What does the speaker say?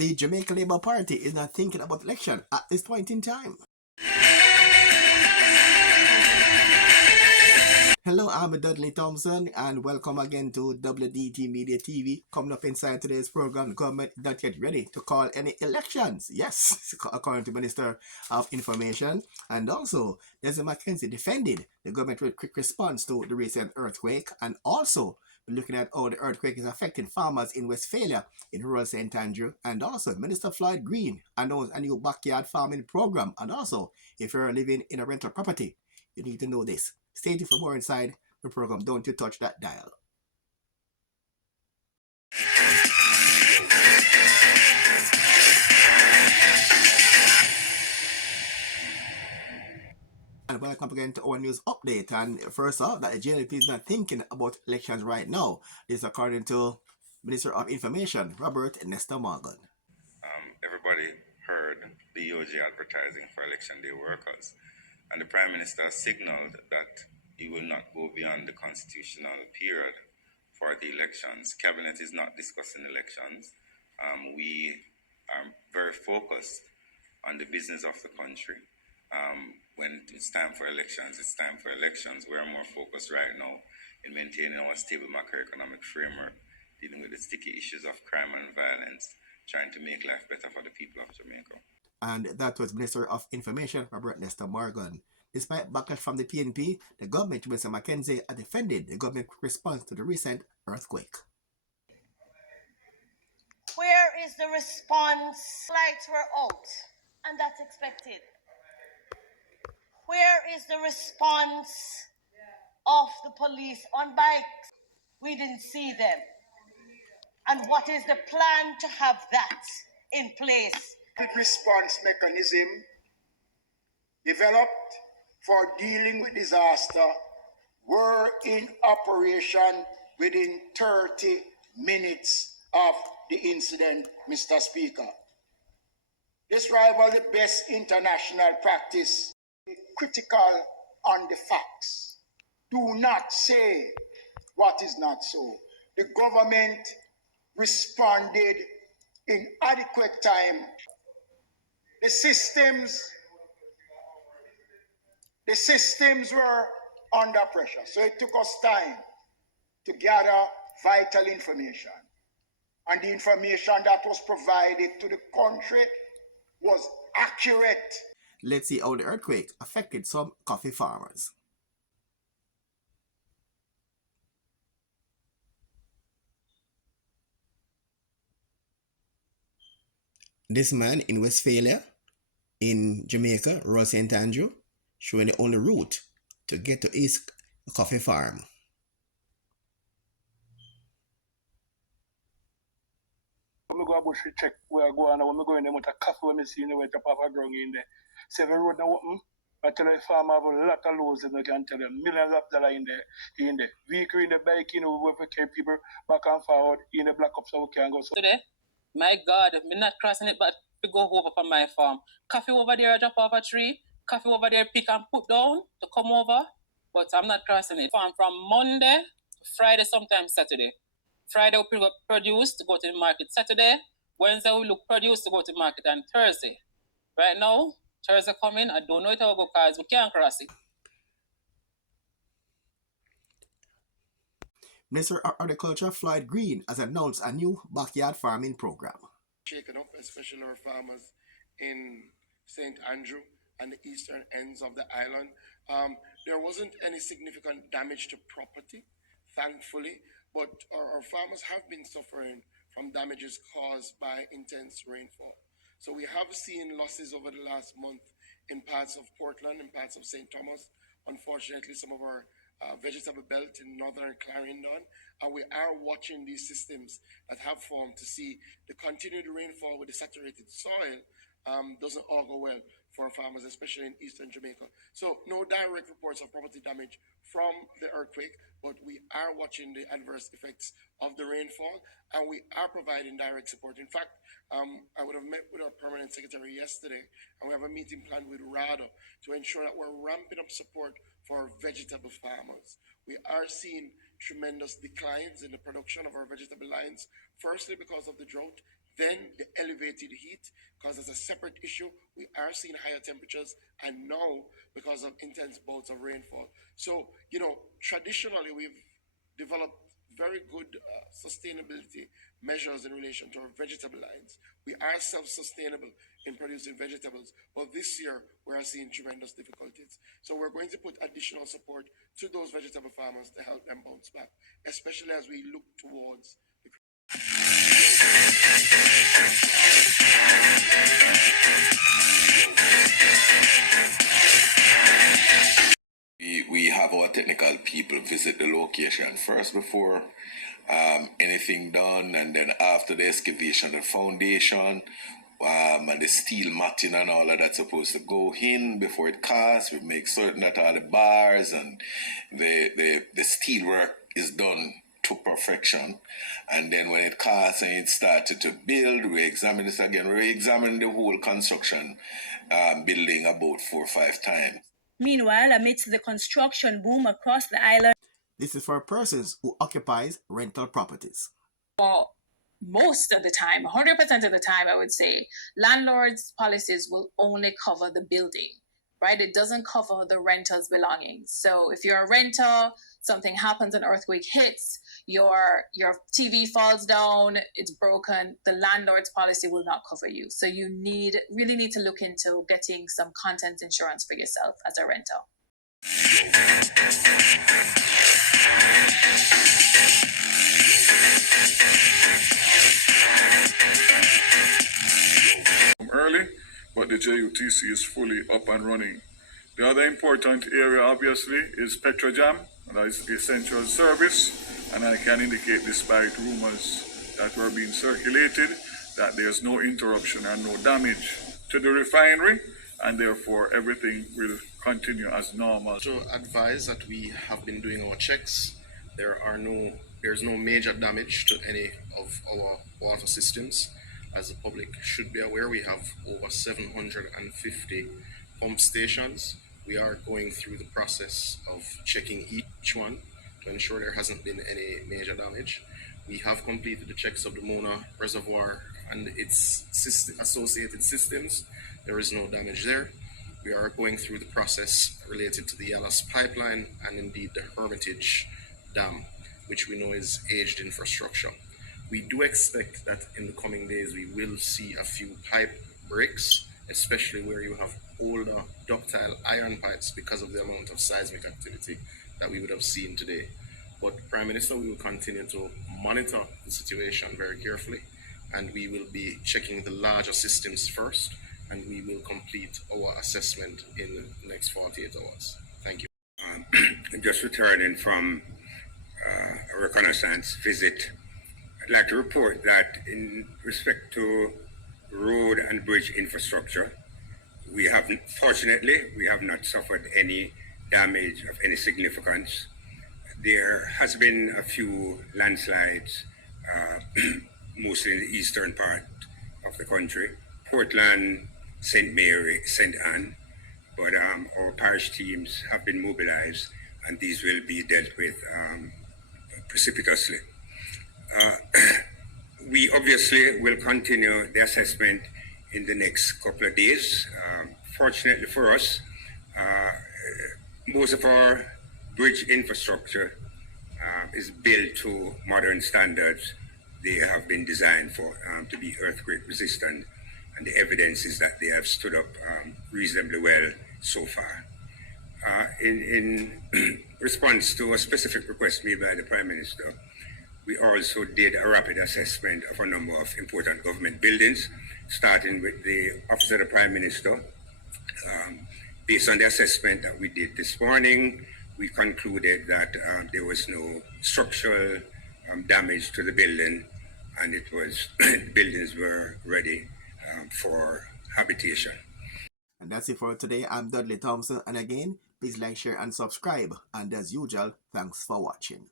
The Jamaica Labour Party is not thinking about election at this point in time. Hello, I'm Dudley Thompson, and welcome again to WDT Media TV. Coming up inside today's program, the government is not yet ready to call any elections. Yes, according to Minister of Information. And also, Desmond Mackenzie defended the government with quick response to the recent earthquake, and also looking at how the earthquake is affecting farmers in Westphalia, in rural St. Andrew. And also, Minister Floyd Green announced a new backyard farming program. And also, if you're living in a rental property, you need to know this. Stay tuned for more inside the program. Don't you touch that dial. And welcome again to our news update. And first off, that the JLP is not thinking about elections right now. This is according to Minister of Information, Robert Nesta Morgan. Everybody heard the EOJ advertising for election day workers, and the Prime Minister signaled that he will not go beyond the constitutional period for the elections. Cabinet is not discussing elections. We are very focused on the business of the country. When it's time for elections, it's time for elections. We're more focused right now in maintaining our stable macroeconomic framework, dealing with the sticky issues of crime and violence, trying to make life better for the people of Jamaica. And that was Minister of Information, Robert Nesta Morgan. Despite backlash from the PNP, the government, Mr. Mackenzie, had defended the government's response to the recent earthquake. Where is the response? Lights were out, and that's expected. Where is the response of the police on bikes? We didn't see them. And what is the plan to have that in place? The response mechanism developed for dealing with disaster were in operation within 30 minutes of the incident, Mr. Speaker. This rivals the best international practice. Be critical on the facts. Do not say what is not so. The government responded in adequate time. The systems were under pressure, so it took us time to gather vital information. And the information that was provided to the country was accurate. Let's see how the earthquake affected some coffee farmers. This man in Westphalia, in Jamaica, rural St. Andrew, showing the only route to get to his coffee farm. When I go to bush to check where I go and when I go in there, I coffee when I see where the papa growing in there. Seven road now open. I tell the farmer have a lot of loads and I can tell them millions of dollars in the vehicle, in the bike, we work for carry people back and forward in the black up so we can go. So today, my God, I'm not crossing it, but to go over from my farm. Coffee over there, drop off a tree. Coffee over there, pick and put down to come over. But I'm not crossing it. Farm from Monday to Friday, sometimes Saturday. Friday we pick up produce to go to the market. Saturday, Wednesday we look produce to go to the market, and Thursday. Right now, Thursday coming, I don't know it how to go because we can't cross it. Minister of Agriculture Floyd Green has announced a new backyard farming program. Shaken up, especially our farmers in St. Andrew and the eastern ends of the island. There wasn't any significant damage to property, thankfully, but our farmers have been suffering from damages caused by intense rainfall. So we have seen losses over the last month in parts of Portland and parts of St. Thomas. Unfortunately, some of our vegetable belt in northern Clarendon, and we are watching these systems that have formed to see the continued rainfall with the saturated soil doesn't all go well for our farmers, especially in eastern Jamaica. So no direct reports of property damage from the earthquake, but we are watching the adverse effects of the rainfall, and we are providing direct support. In fact, I would have met with our permanent secretary yesterday, and we have a meeting planned with RADA to ensure that we're ramping up support for our vegetable farmers. We are seeing tremendous declines in the production of our vegetable lines, firstly because of the drought, Then the elevated heat causes a separate issue. We are seeing higher temperatures, and now because of intense bouts of rainfall. So, traditionally we've developed very good sustainability measures in relation to our vegetable lines. We are self-sustainable in producing vegetables, but this year we are seeing tremendous difficulties. So we're going to put additional support to those vegetable farmers to help them bounce back, especially as we look towards the we have our technical people visit the location first before anything done, and then after the excavation, the foundation, and the steel matting and all of that's supposed to go in before it casts. We make certain that all the bars and the steel work is done to perfection, and then when it casts and it started to build, we examine this again. We examine the whole construction building about 4 or 5 times. Meanwhile, amidst the construction boom across the island, This is for persons who occupies rental properties. Well, most of the time, 100% of the time, I would say, landlords' policies will only cover the building, right? It doesn't cover the renter's belongings. So if you're a renter, something happens, an earthquake hits, your TV falls down, it's broken, the landlord's policy will not cover you. So you really need to look into getting some content insurance for yourself as a renter. Early, but the JUTC is fully up and running. The other important area, obviously, is Petrojam, that is the essential service, and I can indicate, despite rumors that were being circulated, that there's no interruption and no damage to the refinery, and therefore everything will continue as normal. To advise that we have been doing our checks. There's no major damage to any of our water systems. As the public should be aware, we have over 750 pump stations. We are going through the process of checking each one to ensure there hasn't been any major damage. We have completed the checks of the Mona Reservoir and its associated systems. There is no damage there. We are going through the process related to the Yalas pipeline and indeed the Hermitage Dam, which we know is aged infrastructure. We do expect that in the coming days we will see a few pipe breaks, especially where you have older ductile iron pipes because of the amount of seismic activity that we would have seen today. But Prime Minister, we will continue to monitor the situation very carefully, and we will be checking the larger systems first, and we will complete our assessment in the next 48 hours. Thank you. Just returning from a reconnaissance visit, I'd like to report that in respect to road and bridge infrastructure, fortunately, we have not suffered any damage of any significance. There has been a few landslides, mostly in the eastern part of the country, Portland, St. Mary, St. Anne, but our parish teams have been mobilized, and these will be dealt with precipitously. We obviously will continue the assessment in the next couple of days. Fortunately for us, most of our bridge infrastructure is built to modern standards. They have been designed for to be earthquake resistant, and the evidence is that they have stood up reasonably well so far. In response to a specific request made by the Prime Minister, we also did a rapid assessment of a number of important government buildings, starting with the Office of the Prime Minister. Based on the assessment that we did this morning, we concluded that there was no structural damage to the building, and the buildings were ready for habitation. And that's it for today. I'm Dudley Thompson, and again, please like, share, and subscribe. And as usual, thanks for watching.